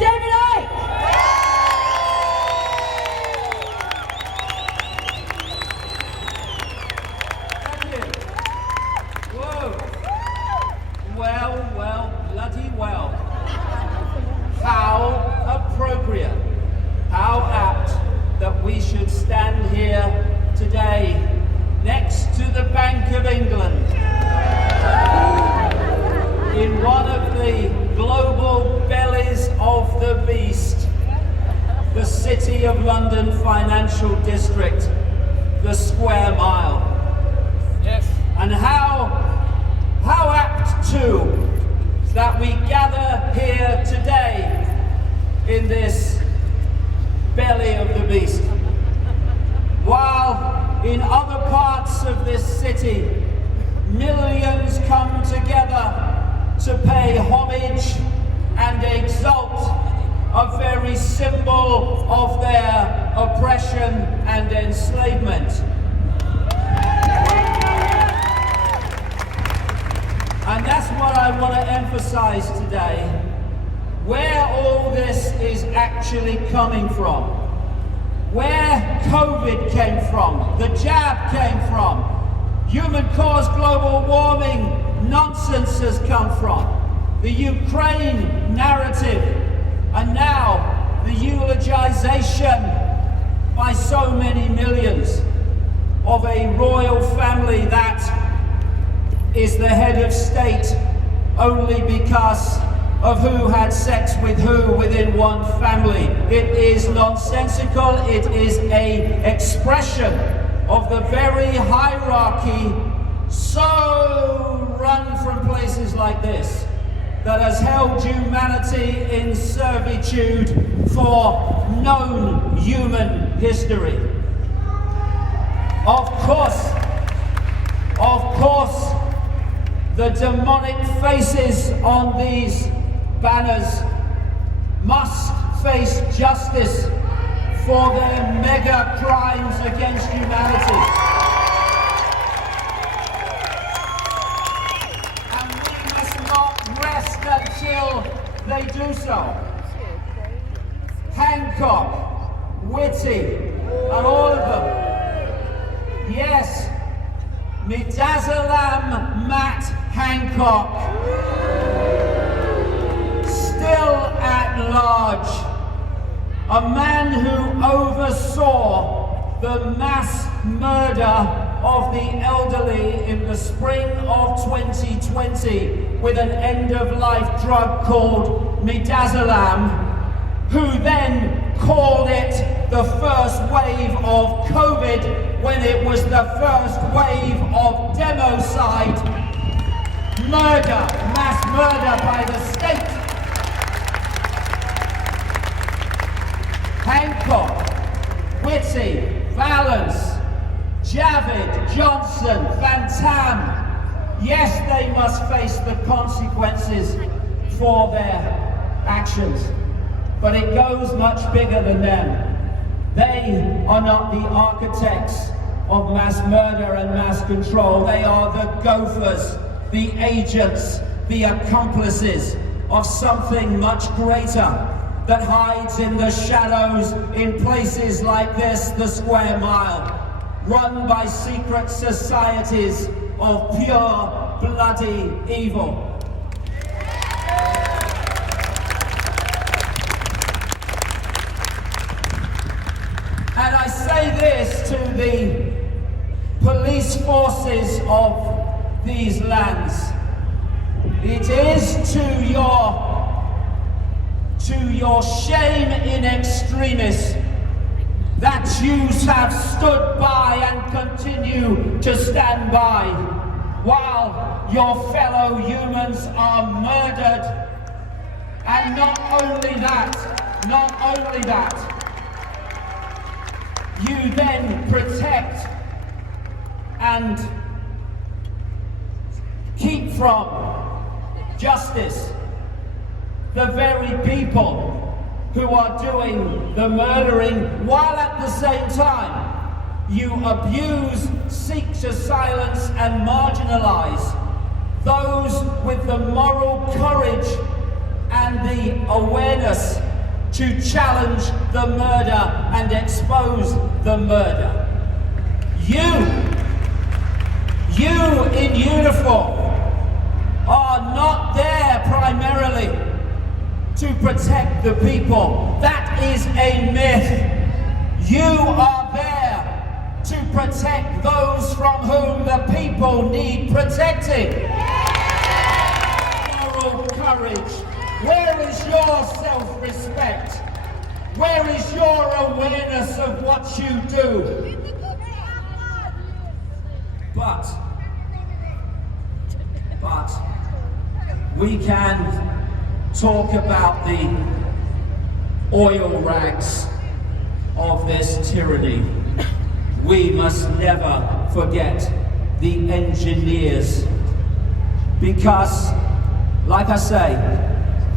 David Icke! Thank you. Whoa. Well, bloody well. How appropriate, how apt that we should stand here today next to the Bank of England in one of the global bellies of the beast, the City of London financial district, the Square Mile. Yes. And how apt too that we gather here today in this belly of the beast, while in other parts of this city millions come together to pay homage and exalt a very symbol of their oppression and enslavement. And that's what I want to emphasize today, where all this is actually coming from, where COVID came from, the jab came from, human-caused global warming nonsense has come from, the Ukraine narrative, and now the eulogization by so many millions of a royal family that is the head of state only because of who had sex with who within one family. It is nonsensical. It is an expression of the very hierarchy so run from places like this that has held humanity in servitude for known human history. Of course, the demonic faces on these banners must face justice for their mega crimes against humanity. And we must not rest until they do so. Hancock, Whitty, and all of them. Yes, Midazolam Matt Hancock, still at large, a man who oversaw the mass murder of the elderly in the spring of 2020 with an end-of-life drug called Midazolam, who then called it the first wave of COVID when it was the first wave of democide, murder, mass murder by the state. Hancock, Whitty, Valance, Javid, Johnson, Van Tam, yes, they must face the consequences for their actions. But it goes much bigger than them. They are not the architects of mass murder and mass control. They are the gophers, the agents, the accomplices of something much greater that hides in the shadows in places like this, the Square Mile, run by secret societies of pure, bloody evil. And I say this to the police forces of these lands. It is to your shame in extremis that you have stood by and continue to stand by while your fellow humans are murdered. And not only that, you then protect and keep from justice the very people who are doing the murdering, while at the same time you abuse, seek to silence and marginalize those with the moral courage and the awareness to challenge the murder and expose the murder. You in uniform are not there primarily to protect the people. That is a myth. You are there to protect those from whom the people need protecting. Moral courage. Where is your self-respect? Where is your awareness of what you do? But we can talk about the oil rags of this tyranny. We must never forget the engineers, because, like I say,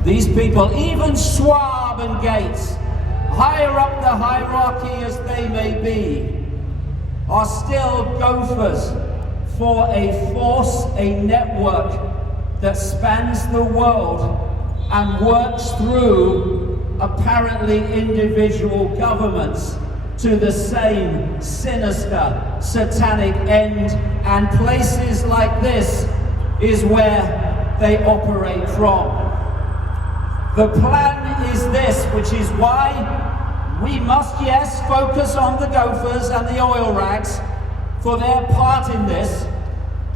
these people, even Schwab and Gates, higher up the hierarchy as they may be, are still gophers for a force, a network that spans the world and works through apparently individual governments to the same sinister, satanic end, and places like this is where they operate from. The plan is this, which is why we must, yes, focus on the gophers and the oil rags for their part in this,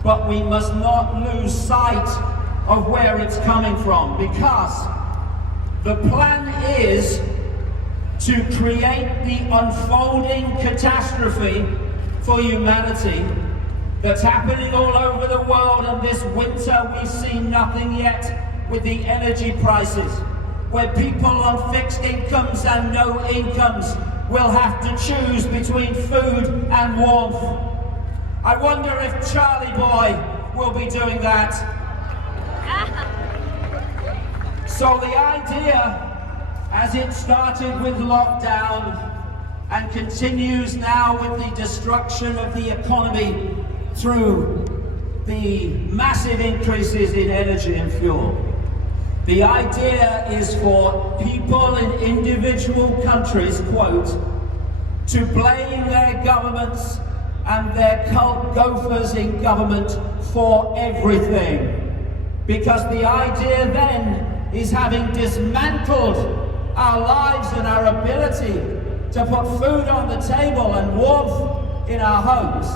but we must not lose sight of where it's coming from, because the plan is to create the unfolding catastrophe for humanity that's happening all over the world, and this winter we've seen nothing yet with the energy prices, where people on fixed incomes and no incomes will have to choose between food and warmth. I wonder if Charlie Boy will be doing that. So the idea, as it started with lockdown and continues now with the destruction of the economy through the massive increases in energy and fuel, the idea is for people in individual countries, quote, to blame their governments and their cult gophers in government for everything. Because the idea then is, having dismantled our lives and our ability to put food on the table and warmth in our homes,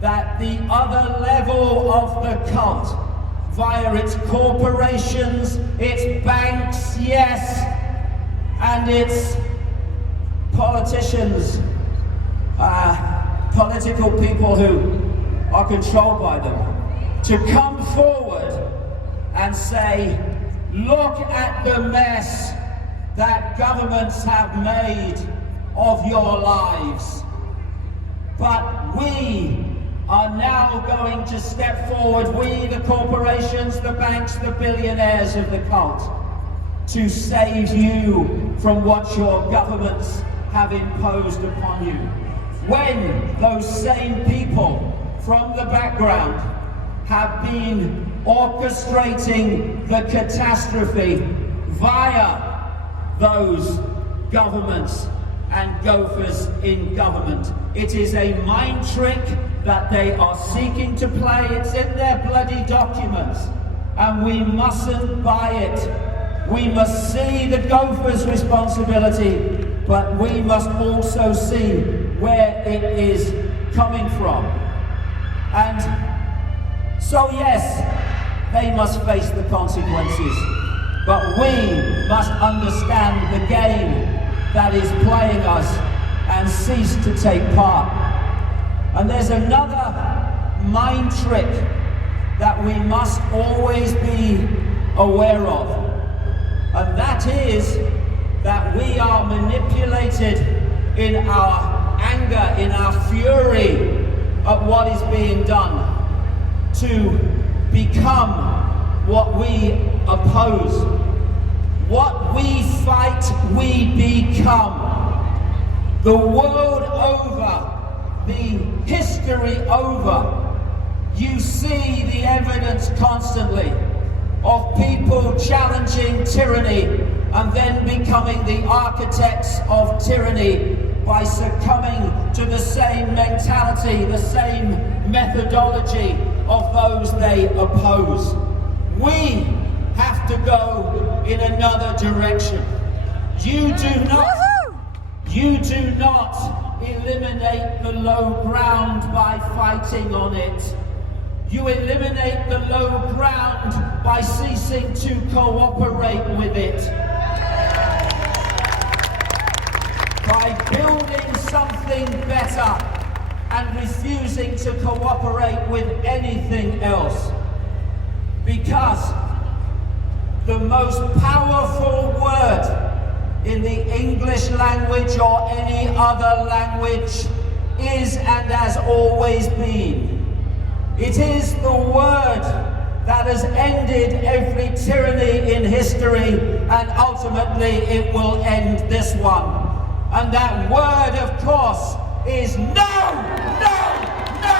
that the other level of the cult, via its corporations, its banks, yes, and its politicians, political people who are controlled by them, to come forward and say, look at the mess that governments have made of your lives. But we are now going to step forward, we, the corporations, the banks, the billionaires of the cult, to save you from what your governments have imposed upon you. When those same people from the background have been orchestrating the catastrophe via those governments and gophers in government. It is a mind trick that they are seeking to play. It's in their bloody documents, and we mustn't buy it. We must see the gophers' responsibility, but we must also see where it is coming from. And so yes, they must face the consequences, but we must understand the game that is playing us and cease to take part. And there's another mind trick that we must always be aware of, and that is that we are manipulated in our anger, in our fury at what is being done, to become what we oppose. What we fight, we become. The world over, the history over, you see the evidence constantly of people challenging tyranny and then becoming becoming the architects of tyranny by succumbing to the same mentality, the same methodology of those they oppose. We have to go in another direction. You do not eliminate the low ground by fighting on it. You eliminate the low ground by ceasing to cooperate with it. By building something better and refusing to cooperate with anything else. Because the most powerful word in the English language or any other language is and has always been. It is the word that has ended every tyranny in history, and ultimately it will end this one. And that word, of course, is no, no, no!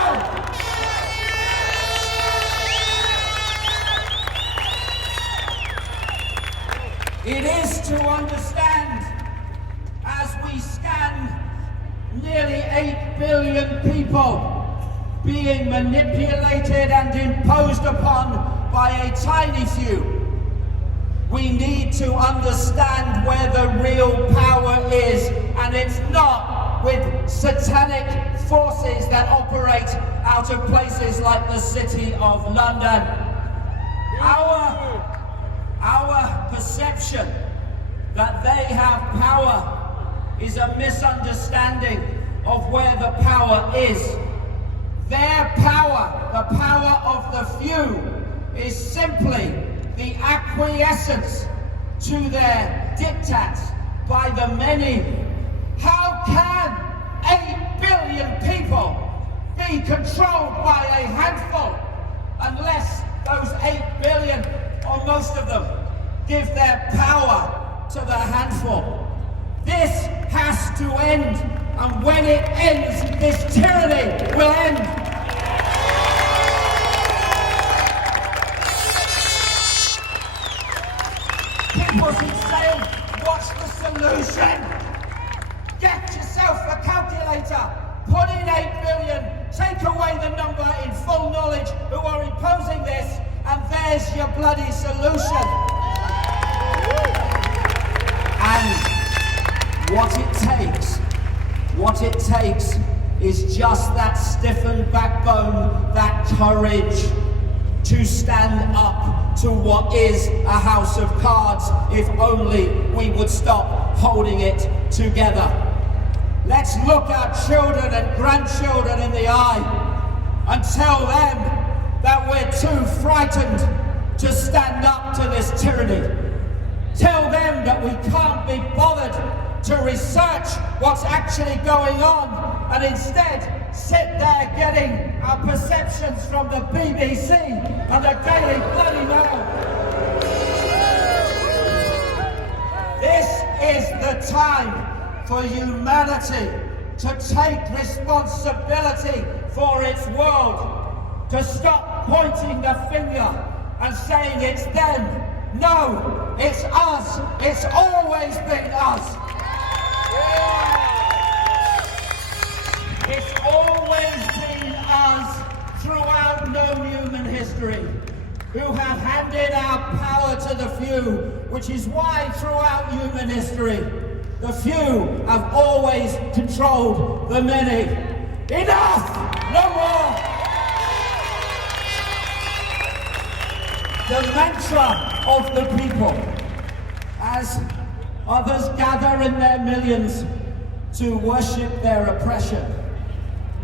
It is to understand, as we scan nearly 8 billion people being manipulated and imposed upon by a tiny few, we need to understand where the real power is, and it's not with satanic forces that operate out of places like the City of London. Our perception that they have power is a misunderstanding of where the power is. Their power, the power of the few, is simply the acquiescence to their diktats by the many. How can 8 billion people be controlled by a handful unless those 8 billion, or most of them, give their power to the handful? This has to end, and when it ends, this tyranny will end. People keep saying, what's the solution? Get yourself a calculator, put in 8 billion, take away the number in full knowledge who are imposing this, and there's your bloody solution. And what it takes is just that stiffened backbone, that courage to stand up to what is a house of cards, if only we would stop holding it together. Let's look our children and grandchildren in the eye and tell them that we're too frightened to stand up to this tyranny. Tell them that we can't be bothered to research what's actually going on, and instead sit there getting our perceptions from the BBC and the Daily Bloody Mail. This is the time for humanity to take responsibility for its world, to stop pointing the finger and saying it's them. No, it's us. It's always been us. It's always been us throughout known human history who have handed our power to the few, which is why throughout human history the few have always controlled the many. Enough! No more! The mantra of the people, as others gather in their millions to worship their oppression,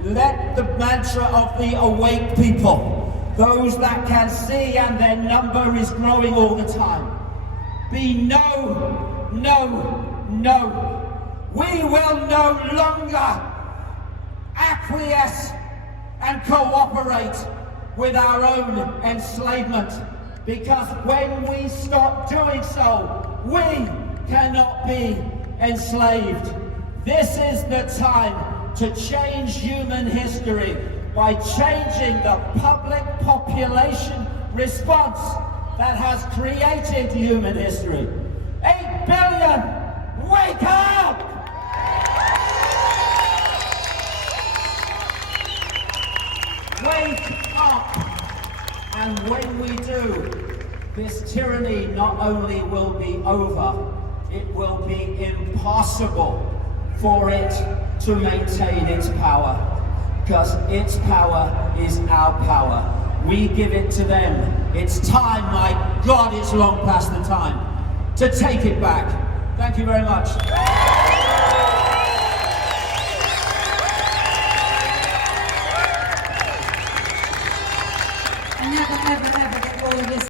let the mantra of the awake people, those that can see and their number is growing all the time, be no, no, no. We will no longer acquiesce and cooperate with our own enslavement, because when we stop doing so, we cannot be enslaved. This is the time to change human history by changing the public population response that has created human history. 8 billion And when we do, this tyranny not only will be over, it will be impossible for it to maintain its power, because its power is our power. We give it to them. It's time, my God, it's long past the time to take it back. Thank you very much. I never, ever, ever get all of this.